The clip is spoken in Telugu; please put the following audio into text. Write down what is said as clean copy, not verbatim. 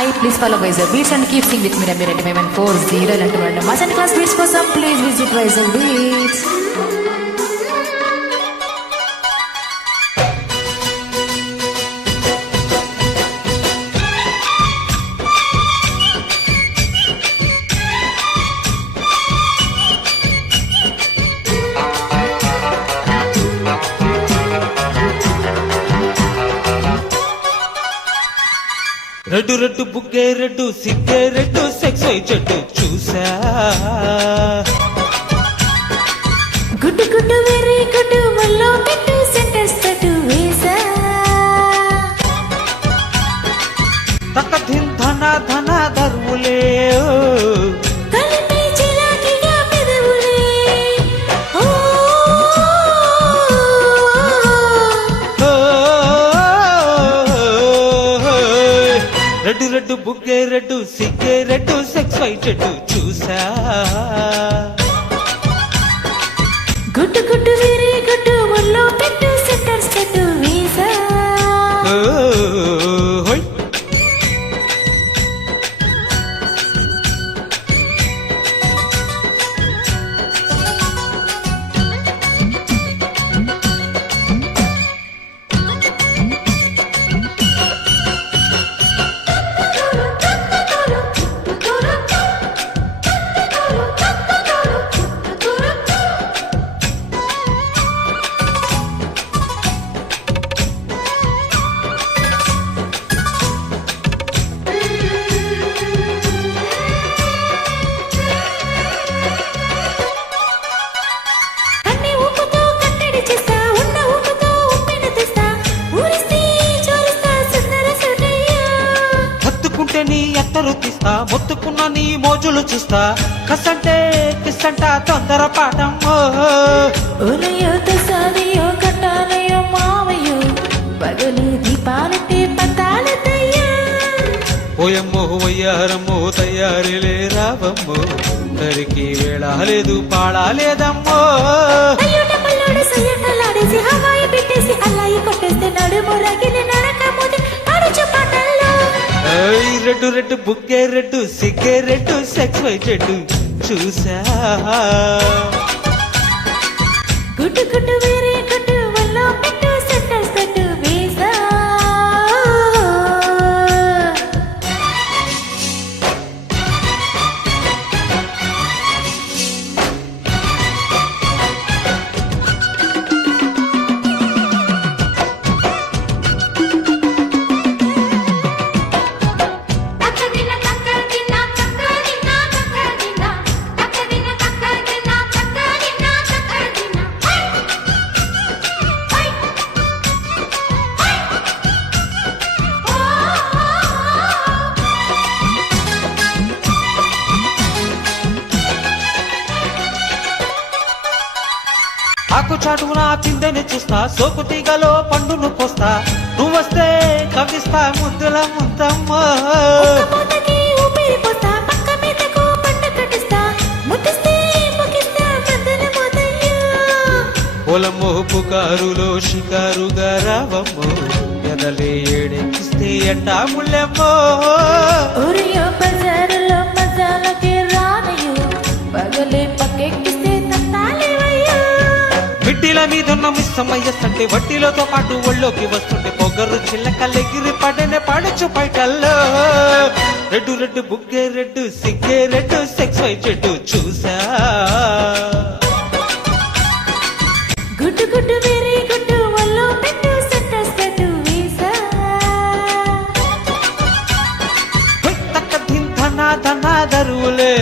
Hi, please follow Vizor Beats and keep singing with me. Number 8140 and 2 Masan class beats for some. Please visit Vizor Beats. Red red బుగ్గే రెడ్డు సిగ్గే రెడ్డు సెక్స్ అయి చెట్టు చూసా గుడ్డు గుడ్డు వెరీ గుడ్డు వల్లో పెట్టు సెంటర్స్ తట్టు వేసా తక్క ధిన్ ధన ధన ధర్ములే కలిపి చిలాకిగా పెదవులే ఓ రెడ్డు రెడ్డు బుగ్గే రెడ్డు సిగ్గే రెడ్డు సెక్స్ అయి చెట్టు చూసా గుడ్డు గుడ్డు వెరీ గుడ్డు వల్లో పెట్టు సెంటర్స్ తట్టు వేసా హోయ్ నీ ఎత్తరు తీస్తా మొత్తుకున్న నీ మోజులు చూస్తా కసంటే కిస్సంట తొందర పాఠం ఓలయో తసాదియో కట్టాలయో మావయ్యో పగలు దీపాలతే పతాలతయ్యా ఓయమ్మో వయ్యారమ్మో తయారీలే రావమ్మో దరికి వేళ లేదు పాడాలేదమ్మో అయ్యోట పల్లోడు సయ్యటలాడేసి హవాయి పెట్టేసి అల్లాయి కొట్టేస్తే నడుము రగిలి నడక ముది పడుచు పటల్లో రెడ్డు రెడ్డు బుక్కే రెడ్డు సిగ్గే రెడ్డు సెక్స్ వై చెడ్డు చూసా గుడ్డు గుడ్డు వేరే గుడ్డు వల్లో పెట్టు సెంటర్స్ తట్టు వేసా ఆకు చాటున పిందెని చూస్తా సోకు తీగలో పండును పోస్తా నువ్వొస్తే కవిస్తా ముద్దుల ముద్దమ్మా పొలమ్మో పుకారులో షికారుగా రావమ్మో ఎదలే ఏడెక్కిస్తే ఎట్టా ముళ్ళెమ్మో బజారులో మజాలకి రానయ్యో పగలే పక్కెక్కిస్తే తంతాలేవయ్యో మిట్టిల మీదున్న మిస్సమయ్యస్తంటే వడ్డీలతో పాటు ఒళ్ళోకి వస్తుంటే పొగరు చిల్లకల్లెగిరి పడనే పడచ్చు పైటల్లో రెడ్డు రెడ్డు బుగ్గే రెడ్డు సిగ్గే రెడ్డు సెక్స్ వై చెట్టు చూసా గుడ్డు గుడ్డు వేరే గుడ్డు వల్లో పెట్టు సెంటర్స్ తట్టు వేసా తక్క ధిన్ ధన ధన దరువులే